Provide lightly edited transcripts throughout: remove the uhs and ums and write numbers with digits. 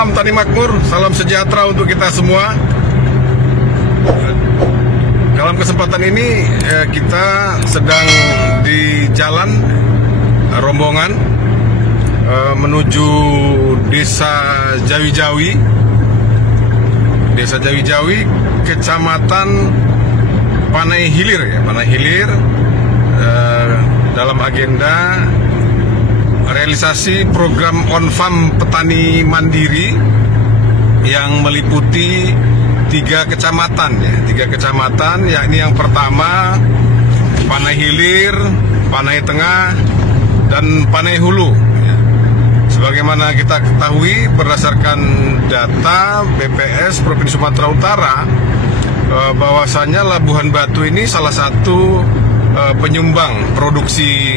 Salam tani makmur, salam sejahtera untuk kita semua. Dalam kesempatan ini kita sedang di jalan rombongan menuju Desa Jawi-Jawi, Kecamatan Panai Hilir ya, Panai Hilir, dalam agenda realisasi program on-farm petani mandiri yang meliputi 3 kecamatan ya, 3 kecamatan, yakni yang pertama Panai Hilir, Panai Tengah, dan Panai Hulu. Sebagaimana kita ketahui berdasarkan data BPS Provinsi Sumatera Utara, bahwasannya Labuhan Batu ini salah satu penyumbang produksi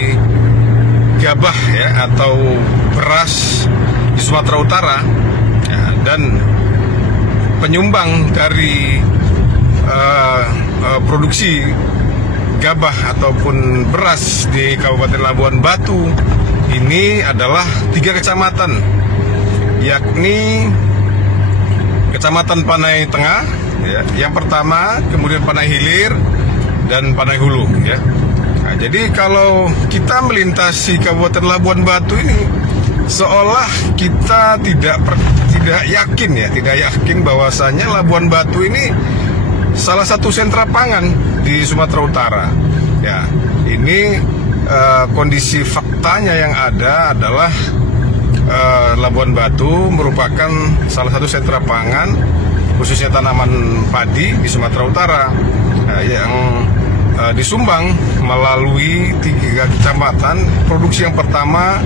gabah ya, atau beras di Sumatera Utara ya, dan penyumbang dari produksi gabah ataupun beras di Kabupaten Labuhan Batu ini adalah 3 kecamatan, yakni Kecamatan Panai Tengah ya, yang pertama, kemudian Panai Hilir dan Panai Hulu ya. Nah, jadi kalau kita melintasi Kabupaten Labuhan Batu ini seolah kita tidak yakin bahwasanya Labuhan Batu ini salah satu sentra pangan di Sumatera Utara. Ya, ini kondisi faktanya yang ada adalah Labuhan Batu merupakan salah satu sentra pangan, khususnya tanaman padi di Sumatera Utara, yang disumbang melalui 3 kecamatan. Produksi yang pertama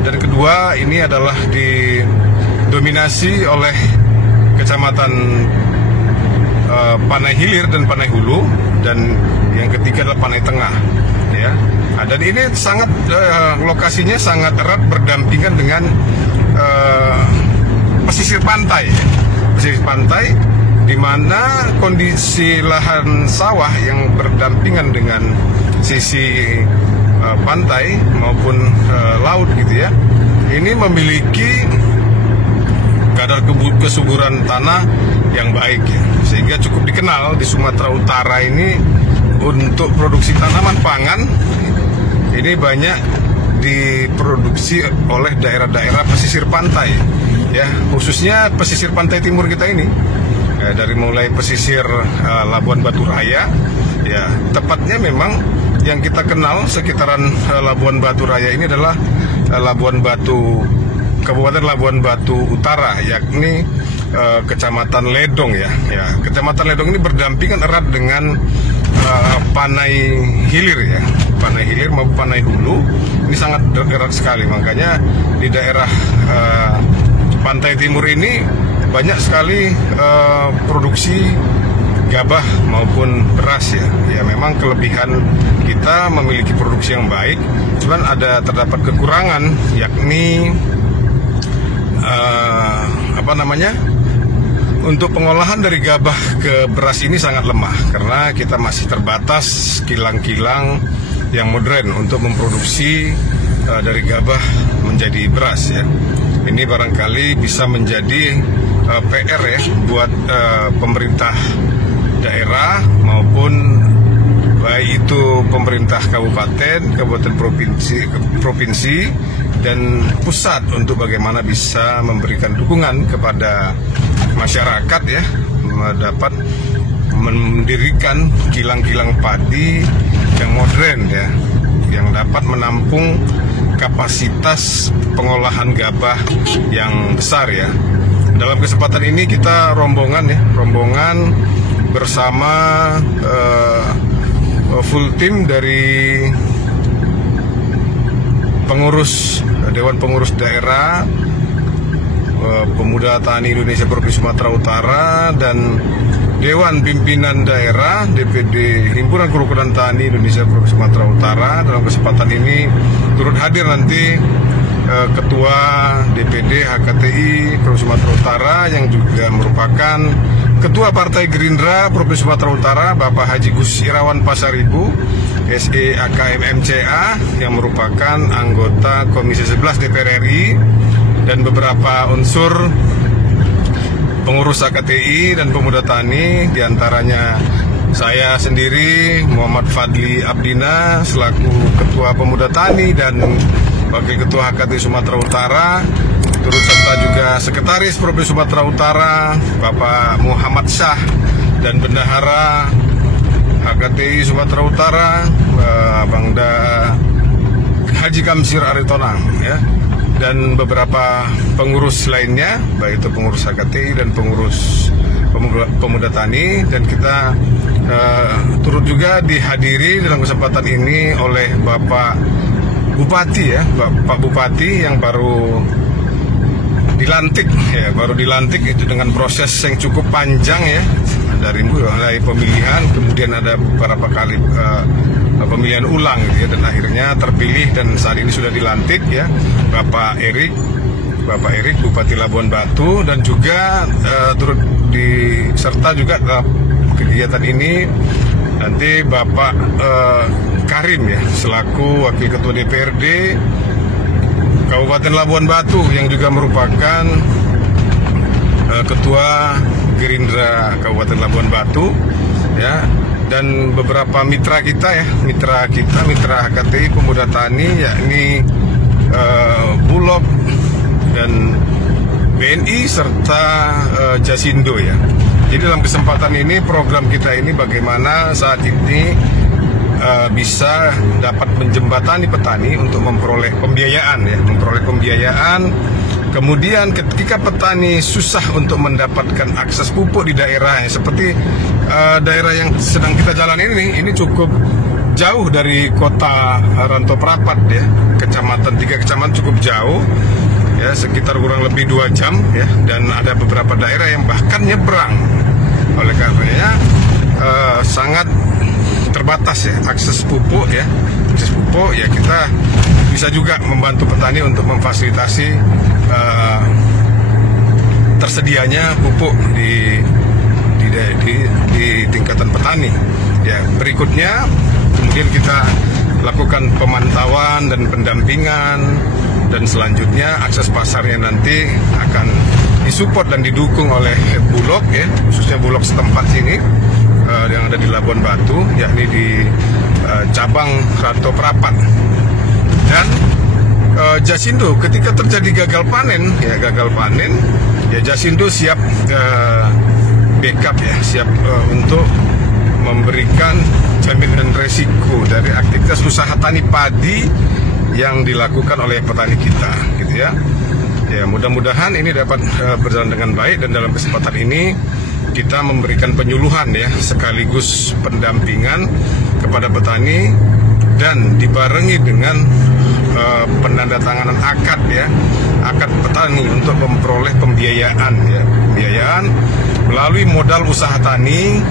dan kedua ini adalah didominasi oleh Kecamatan Panai Hilir dan Panai Hulu, dan yang ketiga adalah Panai Tengah ya. Dan ini sangat lokasinya sangat erat berdampingan dengan pesisir pantai, di mana kondisi lahan sawah yang berdampingan dengan sisi pantai maupun laut gitu ya, ini memiliki kadar kesuburan tanah yang baik ya, sehingga cukup dikenal di Sumatera Utara ini untuk produksi tanaman pangan. Ini banyak diproduksi oleh daerah-daerah pesisir pantai ya, khususnya pesisir pantai timur kita ini. Dari mulai pesisir Labuan Batu Raya ya, tepatnya memang yang kita kenal sekitaran Labuan Batu Raya ini adalah Kabupaten Labuan Batu Utara, yakni Kecamatan Ledong ya. Kecamatan Ledong ini berdampingan erat dengan Panai Hilir ya, Panai Hilir maupun Panai Hulu. Ini sangat erat sekali, makanya di daerah pantai timur ini banyak sekali produksi gabah maupun beras ya. Ya, memang kelebihan kita memiliki produksi yang baik, cuman terdapat kekurangan, yakni untuk pengolahan dari gabah ke beras ini sangat lemah, karena kita masih terbatas kilang-kilang yang modern untuk memproduksi dari gabah menjadi beras ya. Ini barangkali bisa menjadi PR ya buat pemerintah daerah maupun baik itu pemerintah kabupaten provinsi dan pusat, untuk bagaimana bisa memberikan dukungan kepada masyarakat ya, dapat mendirikan kilang-kilang padi yang modern ya, yang dapat menampung kapasitas pengolahan gabah yang besar ya. Dalam kesempatan ini kita rombongan bersama full tim dari pengurus Dewan Pengurus Daerah Pemuda Tani Indonesia Provinsi Sumatera Utara dan Dewan Pimpinan Daerah DPD Himpunan Kerukunan Tani Indonesia Provinsi Sumatera Utara. Dalam kesempatan ini turut hadir nanti Ketua DPD HKTI Provinsi Sumatera Utara yang juga merupakan Ketua Partai Gerindra Provinsi Sumatera Utara, Bapak Haji Gus Irawan Pasaribu, SE AKM-MCA, yang merupakan anggota Komisi 11 DPR RI, dan beberapa unsur pengurus HKTI dan pemuda tani, diantaranya saya sendiri Muhammad Fadli Abdina selaku Ketua Pemuda Tani dan Wakil Ketua HKTI Sumatera Utara, turut serta juga Sekretaris Provinsi Sumatera Utara Bapak Muhammad Syah dan Bendahara HKTI Sumatera Utara Bangda Haji Kamsir Aritonang ya, dan beberapa pengurus lainnya, baik itu pengurus HKTI dan pengurus pemuda tani. Dan kita turut juga dihadiri dalam kesempatan ini oleh Bapak Bupati ya, Pak Bupati yang baru dilantik ya, itu dengan proses yang cukup panjang ya, dari mulai pemilihan, kemudian ada beberapa kali pemilihan ulang gitu ya, dan akhirnya terpilih dan saat ini sudah dilantik ya, Bapak Erik Bupati Labuan Batu. Dan juga turut diserta juga kegiatan ini nanti Bapak Karim ya, selaku Wakil Ketua DPRD Kabupaten Labuan Batu yang juga merupakan Ketua Gerindra Kabupaten Labuan Batu ya, dan beberapa mitra kita ya, mitra HKTI Pemuda Tani, yakni Bulog dan BNI serta Jasindo ya. Jadi dalam kesempatan ini program kita ini bagaimana saat ini bisa dapat menjembatani petani untuk memperoleh pembiayaan ya, Kemudian ketika petani susah untuk mendapatkan akses pupuk di daerah seperti daerah yang sedang kita jalan ini cukup jauh dari kota Rantau Prapat ya, tiga kecamatan cukup jauh ya, sekitar kurang lebih 2 jam ya, dan ada beberapa daerah yang bahkan nyebrang. Oleh karenanya sangat terbatas ya akses pupuk ya, kita bisa juga membantu petani untuk memfasilitasi tersedianya pupuk di tingkatan petani ya. Berikutnya kemudian kita lakukan pemantauan dan pendampingan, dan selanjutnya akses pasarnya nanti akan disupport dan didukung oleh Bulog ya, khususnya Bulog setempat sini yang ada di Labuan Batu, yakni di cabang Rantau Prapat. Dan Jasindo ketika terjadi gagal panen ya, Jasindo siap backup ya, siap untuk memberikan jaminan resiko dari aktivitas usaha tani padi yang dilakukan oleh petani kita gitu ya. Ya, mudah-mudahan ini dapat berjalan dengan baik, dan dalam kesempatan ini kita memberikan penyuluhan ya, sekaligus pendampingan kepada petani, dan dibarengi dengan penandatanganan akad petani untuk memperoleh pembiayaan melalui modal usaha tani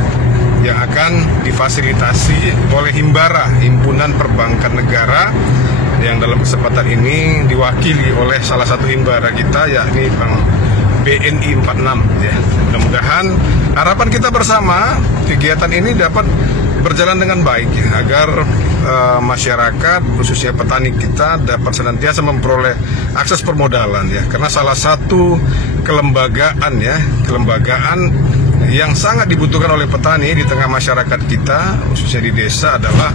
yang akan difasilitasi oleh Himbara, Himpunan Perbankan Negara, yang dalam kesempatan ini diwakili oleh salah satu himbara kita, yakni Bank BNI 46 ya. Mudah-mudahan harapan kita bersama kegiatan ini dapat berjalan dengan baik ya, agar masyarakat khususnya petani kita dapat senantiasa memperoleh akses permodalan ya, karena salah satu kelembagaan yang sangat dibutuhkan oleh petani di tengah masyarakat kita khususnya di desa adalah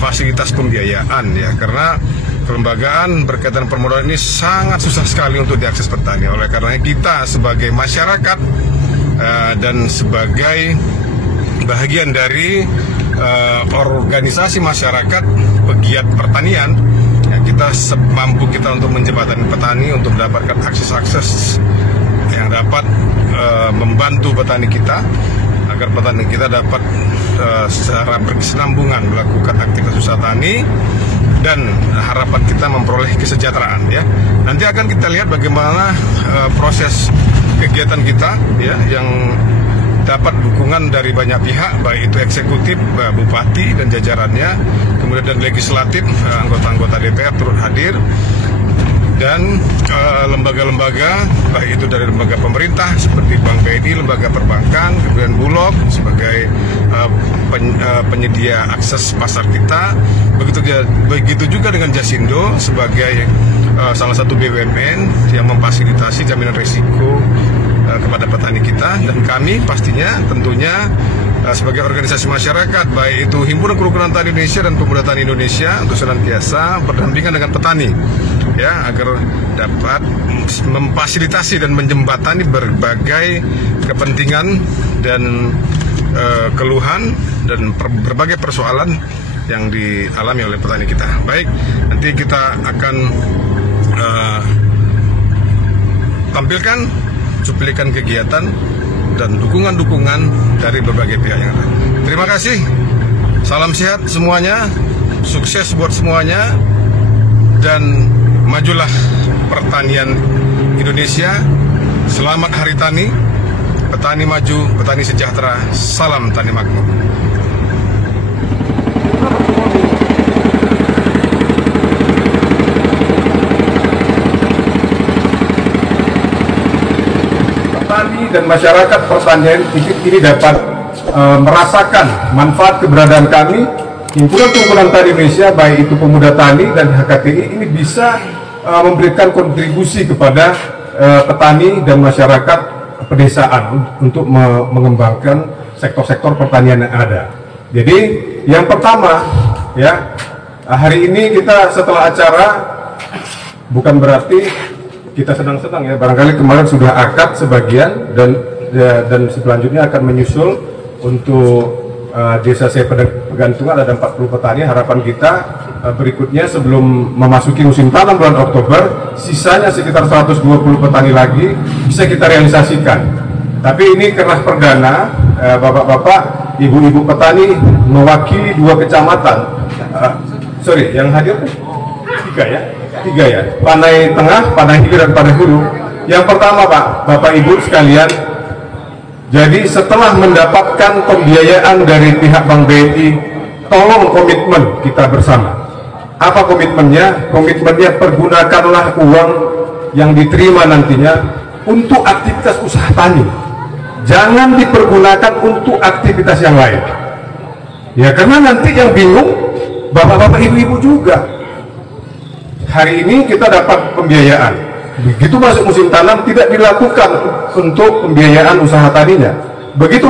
fasilitas pembiayaan ya, karena kelembagaan berkaitan permodalan ini sangat susah sekali untuk diakses petani. Oleh karena kita sebagai masyarakat dan sebagai bagian dari organisasi masyarakat pegiat pertanian ya, kita semampu kita untuk menjembatani petani untuk mendapatkan akses yang dapat membantu petani kita agar petani kita dapat secara berkesinambungan melakukan aktivitas usaha tani, dan harapan kita memperoleh kesejahteraan ya. Nanti akan kita lihat bagaimana proses kegiatan kita ya, yang dapat dukungan dari banyak pihak, baik itu eksekutif, bupati dan jajarannya, kemudian dan legislatif, anggota-anggota DPR turut hadir, dan lembaga-lembaga baik itu dari lembaga pemerintah seperti Bank BNI, lembaga perbankan, kemudian Bulog sebagai penyedia akses pasar kita, begitu juga dengan Jasindo sebagai salah satu BUMN yang memfasilitasi jaminan risiko kepada petani kita, dan kami pastinya tentunya sebagai organisasi masyarakat, baik itu Himpunan Kerukunan Tani Indonesia dan Pemuda Tani Indonesia, untuk senantiasa berdampingan dengan petani, ya, agar dapat memfasilitasi dan menjembatani berbagai kepentingan dan keluhan dan berbagai persoalan yang dialami oleh petani kita. Baik, nanti kita akan tampilkan cuplikan kegiatan dan dukungan-dukungan dari berbagai pihak yang ada. Terima kasih, salam sehat semuanya, sukses buat semuanya, dan majulah pertanian Indonesia. Selamat Hari Tani, petani maju, petani sejahtera, salam tani makmur. Petani dan masyarakat pertanian ini dapat merasakan manfaat keberadaan kami, Himpunan Kerukunan Tani Indonesia, baik itu Pemuda Tani dan HKTI, ini bisa memberikan kontribusi kepada petani dan masyarakat pedesaan untuk mengembangkan sektor-sektor pertanian yang ada. Jadi yang pertama, ya, hari ini kita setelah acara, bukan berarti kita senang-senang, ya, barangkali kemarin sudah akad sebagian dan selanjutnya akan menyusul untuk desa saya Pegantungan ada 40 petani. Harapan kita berikutnya sebelum memasuki musim tanam bulan Oktober, sisanya sekitar 120 petani lagi bisa kita realisasikan. Tapi ini keras perdana, bapak-bapak, ibu-ibu petani mewakili 2 kecamatan. Yang hadir 3 ya? 3 ya, Panai Tengah, Panai Hilir, dan Panai Hulu. Yang pertama, Pak, Bapak Ibu sekalian, jadi setelah mendapatkan pembiayaan dari pihak Bank BNI, tolong komitmen kita bersama. Apa komitmennya? Komitmennya, pergunakanlah uang yang diterima nantinya untuk aktivitas usaha tani. Jangan dipergunakan untuk aktivitas yang lain. Ya, karena nanti yang bingung bapak-bapak, ibu-ibu juga. Hari ini kita dapat pembiayaan, begitu masuk musim tanam tidak dilakukan untuk pembiayaan usaha taninya. Begitu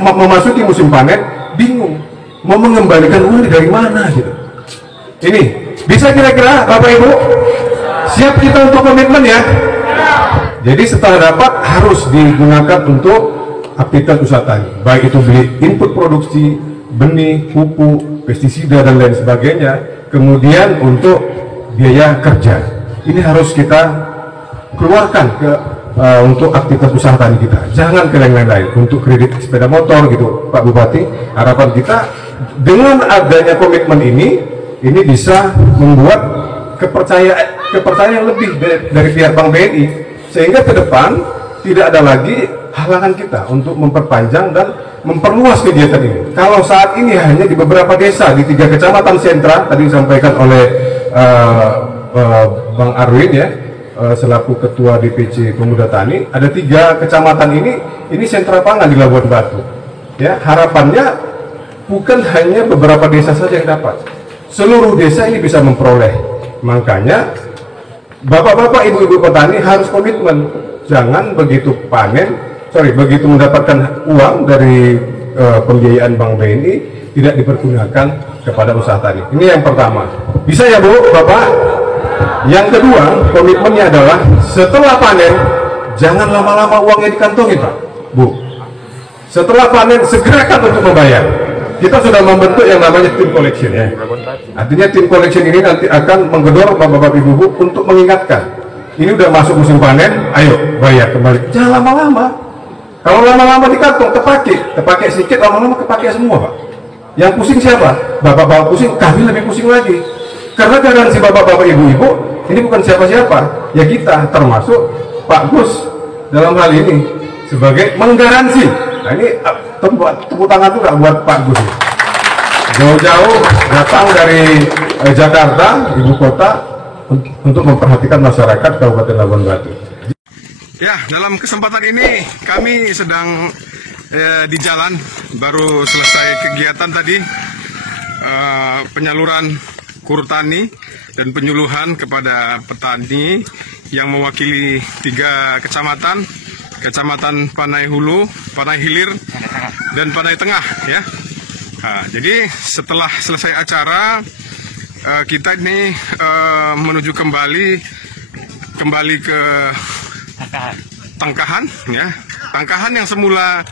memasuki musim panen, bingung mau mengembalikan uang dari mana gitu. Ini bisa kira-kira Bapak Ibu siap kita untuk komitmen, ya? Jadi setelah dapat harus digunakan untuk aktivitas usaha tani, baik itu beli input produksi, benih, pupuk, pestisida dan lain sebagainya, kemudian untuk biaya kerja. Ini harus kita keluarkan untuk aktivitas usaha tani kita. Jangan ke yang lain-lain, untuk kredit sepeda motor gitu, Pak Bupati. Harapan kita dengan adanya komitmen ini bisa membuat kepercayaan yang lebih dari pihak Bank BNI, sehingga ke depan tidak ada lagi halangan kita untuk memperpanjang dan memperluas kegiatan ini. Kalau saat ini hanya di beberapa desa di 3 kecamatan sentra, tadi disampaikan oleh Bang Arwin, ya, selaku Ketua DPC Pemuda Tani, ada 3 kecamatan ini sentra pangan di Labuan Batu. Ya, harapannya bukan hanya beberapa desa saja yang dapat, seluruh desa ini bisa memperoleh. Makanya bapak-bapak, ibu-ibu petani harus komitmen, jangan begitu begitu mendapatkan uang dari pembiayaan Bank BNI tidak dipergunakan kepada usaha tani. Ini yang pertama. Bisa ya Bu, Bapak? Yang kedua, komitmennya adalah setelah panen jangan lama-lama uangnya dikantongin, Pak, Bu. Setelah panen segerakan untuk membayar. Kita sudah membentuk yang namanya tim collection, ya. Artinya tim collection ini nanti akan menggedor bapak-bapak, ibu-ibu untuk mengingatkan. Ini udah masuk musim panen, ayo bayar kembali. Jangan lama-lama. Kalau lama-lama di kantong terpakai sedikit, lama-lama kepakai semua, Pak. Yang pusing siapa? Bapak-bapak pusing, kami lebih pusing lagi. Karena garansi bapak-bapak, ibu-ibu ini bukan siapa-siapa, ya kita, termasuk Pak Gus dalam hal ini sebagai menggaransi. Nah, ini tepuk tangan juga buat Pak Gus. Jauh-jauh datang dari Jakarta, ibu kota, untuk memperhatikan masyarakat Kabupaten Labuan Batu. Ya, dalam kesempatan ini kami sedang di jalan, baru selesai kegiatan tadi, penyaluran kur tani dan penyuluhan kepada petani yang mewakili 3 kecamatan Kecamatan Panai Hulu, Panai Hilir, dan Panai Tengah ya. Nah, jadi setelah selesai acara kita ini menuju kembali ke Tangkahan ya. Tangkahan yang semula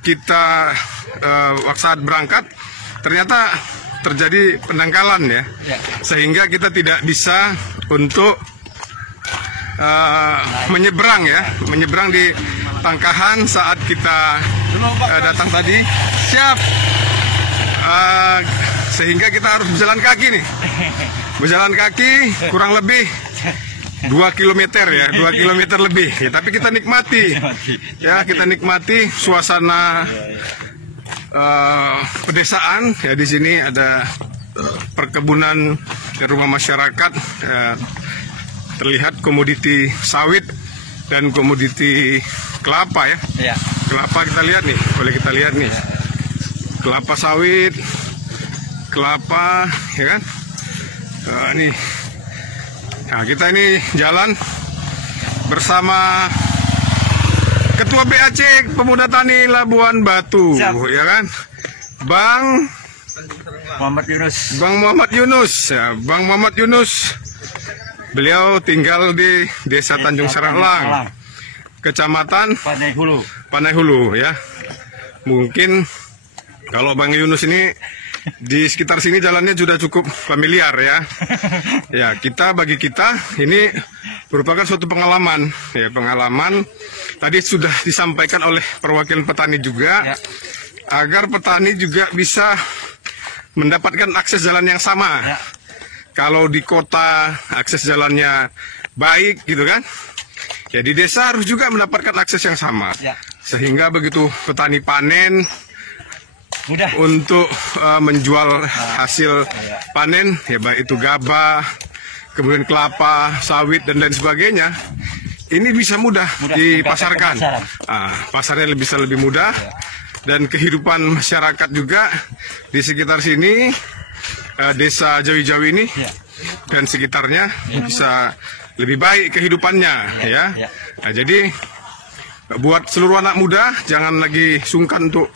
kita saat berangkat ternyata terjadi pendangkalan ya. Sehingga kita tidak bisa untuk menyeberang di Tangkahan saat kita datang tadi. Siap. Sehingga kita harus berjalan kaki nih. Berjalan kaki kurang lebih 2 km ya, 2 km lebih. Ya, tapi kita nikmati. Ya, kita nikmati suasana pedesaan. Ya, di sini ada perkebunan rumah masyarakat. Terlihat komoditi sawit dan komoditi kelapa ya. Kelapa kita lihat nih, boleh kita lihat nih. Kelapa sawit, kelapa, ya kan? Nih, nah kita ini jalan bersama Ketua BAC Pemuda Tani Labuan Batu, ya kan? Bang Muhammad Yunus, ya, Bang Muhammad Yunus. Beliau tinggal di Desa Tanjung Seranglang, Kecamatan Panai Hulu, ya. Mungkin kalau Bang Yunus ini di sekitar sini jalannya sudah cukup familiar ya. Ya, bagi kita ini merupakan suatu pengalaman. Ya, pengalaman tadi sudah disampaikan oleh perwakilan petani juga, agar petani juga bisa mendapatkan akses jalan yang sama. Kalau di kota akses jalannya baik gitu kan, ya di desa harus juga mendapatkan akses yang sama. Sehingga begitu petani panen, mudah untuk menjual hasil panen, ya baik itu gabah, kemudian kelapa, sawit dan lain sebagainya, ini bisa mudah dipasarkan. Pasarnya bisa lebih mudah, dan kehidupan masyarakat juga di sekitar sini, desa Jawi-Jawi ini dan sekitarnya bisa lebih baik kehidupannya ya. Nah, jadi buat seluruh anak muda jangan lagi sungkan untuk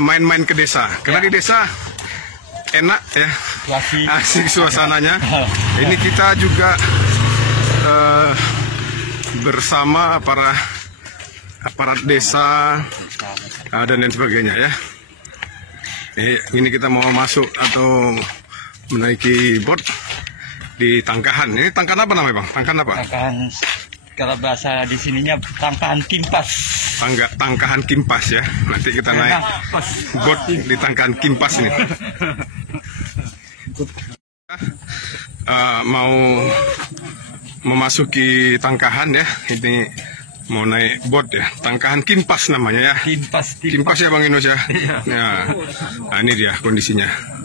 main-main ke desa, karena di desa enak ya, asik suasananya. Ini kita juga bersama para aparat desa dan lain sebagainya ya. Ini kita mau masuk atau menaiki bot di Tangkahan. Ini Tangkahan apa namanya, Bang? Tangkahan apa? Tangkahan, kalau bahasa di sininya Tangkahan Kimpas. Tangkahan Kimpas ya. Nanti kita naik bot di Tangkahan Kimpas ini. Mau memasuki Tangkahan ya. Ini mau naik bot ya. Tangkahan Kimpas namanya ya. Kimpas ya Bang Inus ya. Nah, ini dia kondisinya.